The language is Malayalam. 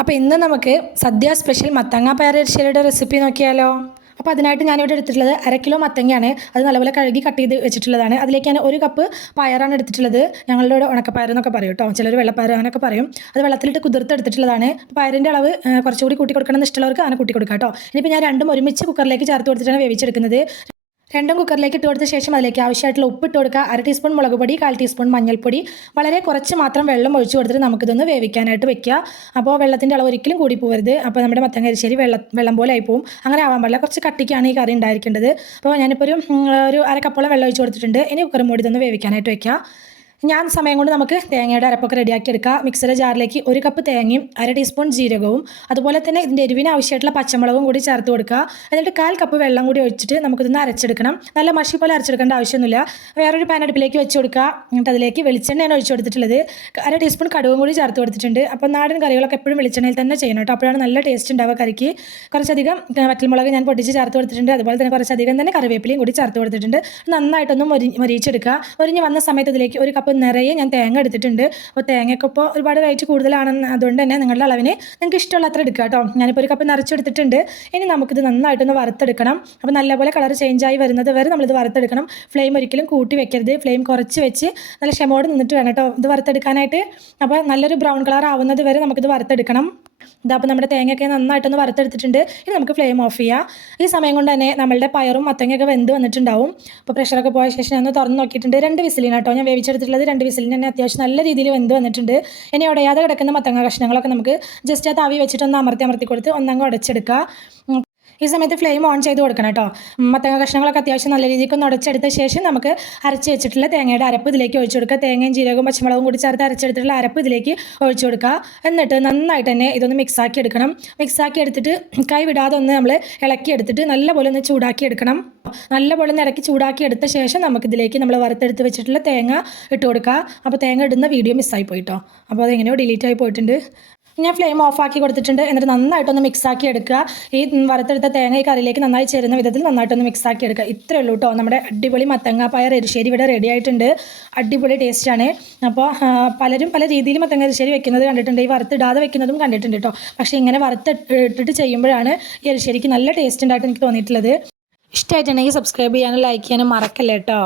അപ്പോൾ ഇന്ന് നമുക്ക് സദ്യ സ്പെഷ്യൽ മത്തങ്ങ പയർ എരിശ്ശേരിയുടെ റെസിപ്പി നോക്കിയാലോ. അപ്പോൾ അതിനായിട്ട് ഞാനിവിടെ എടുത്തിട്ടുള്ളത് 1/2 കിലോ മത്തങ്ങയാണ്. അത് നല്ലപോലെ കഴുകി കട്ട് ചെയ്ത് വെച്ചിട്ടുള്ളതാണ്. അതിലേക്ക് ഞാൻ 1 കപ്പ് പയറാണ് എടുത്തിട്ടുള്ളത്. ഞങ്ങളുടെ ഇവിടെ ഉണക്കപ്പയർ എന്നൊക്കെ പറയും കേട്ടോ, ചിലർ വെള്ളപ്പയർ അങ്ങനെയൊക്കെ പറയും. അത് വെള്ളത്തിലിട്ട് കുതിർത്തെടുത്തിട്ടുള്ളതാണ്. പയറിൻ്റെ അളവ് കുറച്ചുകൂടി കൂട്ടി കൊടുക്കണം എന്ന് ഇഷ്ടമുള്ളവർക്ക് അങ്ങനെ കൂട്ടി കൊടുക്കാം കേട്ടോ. ഇനിയിപ്പോൾ ഞാൻ രണ്ടും ഒരുമിച്ച് കുക്കറിലേക്ക് ചേർത്ത് കൊടുത്തിട്ടാണ് വേവിച്ചെടുക്കുന്നത്. രണ്ടും കുക്കറിലേക്ക് ഇട്ട് കൊടുത്ത ശേഷം അതിലേക്ക് ആവശ്യമായിട്ടുള്ള ഉപ്പ് ഇട്ട് കൊടുക്കുക. 1/2 ടീസ്പൂൺ മുളക് പൊടി, 1/4 ടീസ്പൂൺ മഞ്ഞൾപ്പൊടി, വളരെ കുറച്ച് മാത്രം വെള്ളം ഒഴിച്ച് കൊടുത്തിട്ട് നമുക്കിതൊന്ന് വേവിക്കാനായിട്ട് വെക്കുക. അപ്പോൾ വെള്ളത്തിൻ്റെ അളവ് ഒരിക്കലും കൂടി പോകരുത്. അപ്പോൾ നമ്മുടെ മത്തങ്ങ എരിശ്ശേരി വെള്ളം പോലെ ആയി പോകും. അങ്ങനെ ആവാൻ പാടില്ല. കുറച്ച് കട്ടിക്കാണ് ഈ കറി ഉണ്ടായിരിക്കേണ്ടത്. അപ്പോൾ ഞാനിപ്പോൾ ഒരു 1/2 കപ്പോളം വെള്ളം ഒഴിച്ച് കൊടുത്തിട്ടുണ്ട്. ഇനി കുക്കർ മൂടി ഇതൊന്ന് വേവിക്കാനായിട്ട് വെക്കുക. ഞാൻ സമയം കൊണ്ട് നമുക്ക് തേങ്ങയുടെ അരപ്പൊക്കെ റെഡിയാക്കി എടുക്കാം. മിക്സിയുടെ ജാറിലേക്ക് 1 കപ്പ് തേങ്ങയും 1/2 ടീസ്പൂൺ ജീരകവും അതുപോലെ തന്നെ ഇതിൻ്റെ എരിവിന് ആവശ്യമായിട്ടുള്ള പച്ചമുളകും കൂടി ചേർത്ത് കൊടുക്കുക. എന്നിട്ട് 1/4 കപ്പ് വെള്ളം കൂടി ഒഴിച്ചിട്ട് നമുക്കിതൊന്ന് അരച്ചെടുക്കണം. നല്ല മഷി പോലെ അരച്ചെടുക്കേണ്ട ആവശ്യമൊന്നുമില്ല. വേറൊരു പാൻ അടുപ്പിലേക്ക് വെച്ച് കൊടുക്കുക. എന്നിട്ട് അതിലേക്ക് വെളിച്ചെണ്ണയാണ് ഒഴിച്ച് കൊടുത്തിട്ടുള്ളത്. 1/2 ടീസ്പൂൺ കടുകും കൂടി ചേർത്ത് കൊടുത്തിട്ടുണ്ട്. അപ്പോൾ നാടൻ കറികളൊക്കെ എപ്പോഴും വെളിച്ചെണ്ണയിൽ തന്നെ ചെയ്യണം കേട്ടോ. അപ്പോഴാണ് നല്ല ടേസ്റ്റ് ഉണ്ടാവുക കറിക്ക്. കുറച്ചധികം വറ്റൽമുളക് ഞാൻ പൊട്ടിച്ച് ചേർത്ത് കൊടുത്തിട്ടുണ്ട്. അതുപോലെ തന്നെ കുറച്ചധികം തന്നെ കറിവേപ്പിലയും കൂടി ചേർത്ത് കൊടുത്തിട്ടുണ്ട്. നന്നായിട്ടൊന്നും മൊരിച്ചെടുക്കുക. മൊരിഞ്ഞ് വന്ന സമയത്ത് ഇതിലേക്ക് 1 കപ്പ് നിറയെ ഞാൻ തേങ്ങ എടുത്തിട്ടുണ്ട്. അപ്പോൾ തേങ്ങയൊക്കെ ഇപ്പോൾ ഒരുപാട് റേറ്റ് കൂടുതലാണെന്ന്, അതുകൊണ്ട് തന്നെ നിങ്ങളുടെ അളവിന് നിങ്ങൾക്ക് ഇഷ്ടമുള്ള അത്ര എടുക്കുക കേട്ടോ. ഞാനിപ്പോൾ 1 കപ്പ് നിറച്ചെടുത്തിട്ടുണ്ട്. ഇനി നമുക്കിത് നന്നായിട്ടൊന്ന് വറുത്തെടുക്കണം. അപ്പോൾ നല്ലപോലെ കളർ ചേഞ്ചായി വരുന്നത് വരെ നമ്മളിത് വറുത്തെടുക്കണം. ഫ്ലെയിം ഒരിക്കലും കൂട്ടി വെക്കരുത്. ഫ്ലെയിം കുറച്ച് വെച്ച് നല്ല ക്ഷമയോടെ നിന്നിട്ട് വേണം കേട്ടോ ഇത് വറുത്തെടുക്കാനായിട്ട്. അപ്പോൾ നല്ലൊരു ബ്രൗൺ കളർ ആവുന്നത് വരെ നമുക്കിത് വറുത്തെടുക്കണം. ഇതപ്പോൾ നമ്മുടെ തേങ്ങയൊക്കെ നന്നായിട്ടൊന്ന് വറുത്തെടുത്തിട്ടുണ്ട്. ഇനി നമുക്ക് ഫ്ലെയിം ഓഫ് ചെയ്യാം. ഈ സമയം കൊണ്ട് തന്നെ നമ്മളുടെ പയറും മത്തങ്ങയൊക്കെ വെന്ത് വന്നിട്ടുണ്ടാവും. അപ്പോൾ പ്രഷറൊക്കെ പോയ ശേഷം ഞാൻ തുറന്ന് നോക്കിയിട്ടുണ്ട്. 2 വിസിലിന് കേട്ടോ ഞാൻ വേവിച്ചെടുത്തിട്ടുള്ളത്. 2 വിസിലിന് തന്നെ അത്യാവശ്യം നല്ല രീതിയിൽ വെന്ത് വന്നിട്ടുണ്ട്. ഇനി ഉടയാതെ കിടക്കുന്ന മത്തങ്ങ കഷ്ണങ്ങളൊക്കെ നമുക്ക് ജസ്റ്റ് ആ താവി വെച്ചിട്ടൊന്ന് അമർത്തി കൊടുത്ത് ഒന്നങ്ങ് ഉടച്ചെടുക്കുക. ഈ സമയത്ത് ഫ്ലെയിം ഓൺ ചെയ്ത് കൊടുക്കണം കേട്ടോ. മത്തങ്ങ കഷ്ണങ്ങളൊക്കെ അത്യാവശ്യം നല്ല രീതിക്ക് ഒന്ന് ഉടച്ചെടുത്ത ശേഷം നമുക്ക് അരച്ച് വെച്ചിട്ടുള്ള തേങ്ങയുടെ അരപ്പ് ഇതിലേക്ക് ഒഴിച്ചു കൊടുക്കുക. തേങ്ങയും ജീരകവും പച്ചമുളകും കൂടി ചേർത്ത് അരച്ചെടുത്തിട്ടുള്ള അരപ്പ് ഇതിലേക്ക് ഒഴിച്ചു കൊടുക്കുക. എന്നിട്ട് നന്നായിട്ട് തന്നെ ഇതൊന്ന് മിക്സാക്കി എടുക്കണം. മിക്സാക്കി എടുത്തിട്ട് കൈ വിടാതെ ഒന്ന് നമ്മൾ ഇളക്കി എടുത്തിട്ട് നല്ലപോലെ ഒന്ന് ചൂടാക്കി എടുക്കണം. നല്ലപോലെ ഒന്ന് ഇറക്കി ചൂടാക്കി എടുത്ത ശേഷം നമുക്കിതിലേക്ക് നമ്മൾ വറുത്തെടുത്ത് വെച്ചിട്ടുള്ള തേങ്ങ ഇട്ട് കൊടുക്കുക. അപ്പോൾ തേങ്ങ ഇടുന്ന വീഡിയോ മിസ്സായി പോയിട്ടോ. അപ്പോൾ അതെങ്ങനെയോ ഡിലീറ്റ് ആയി പോയിട്ടുണ്ട്. ഞാൻ ഫ്ലെയിം ഓഫാക്കി കൊടുത്തിട്ടുണ്ട്. എന്നിട്ട് നന്നായിട്ടൊന്ന് മിക്സാക്കി എടുക്കുക. ഈ വറുത്തെടുത്ത തേങ്ങ ഈ കറിയിലേക്ക് നന്നായി ചേരുന്ന വിധത്തിൽ നന്നായിട്ടൊന്ന് മിക്സാക്കി എടുക്കുക. ഇത്രയേ ഉള്ളൂ കേട്ടോ. നമ്മുടെ അടിപൊളി മത്തങ്ങ പയർ എരിശ്ശേരി ഇവിടെ റെഡി ആയിട്ടുണ്ട്. അടിപൊളി ടേസ്റ്റാണ്. അപ്പോൾ പലരും പല രീതിയിൽ മത്തങ്ങ എരിശ്ശേരി വെക്കുന്നത് കണ്ടിട്ടുണ്ട്. ഈ വറുത്തിടാതെ വെക്കുന്നതും കണ്ടിട്ടുണ്ട് കേട്ടോ. പക്ഷേ ഇങ്ങനെ വറുത്തിട്ടിട്ട് ചെയ്യുമ്പോഴാണ് ഈ എരിശ്ശേരിക്ക് നല്ല ടേസ്റ്റ് ഉണ്ടായിട്ട് എനിക്ക് തോന്നിയിട്ടുള്ളത്. ഇഷ്ടമായിട്ടുണ്ടെങ്കിൽ സബ്സ്ക്രൈബ് ചെയ്യാനും ലൈക്ക് ചെയ്യാനും മറക്കല്ലേ കേട്ടോ.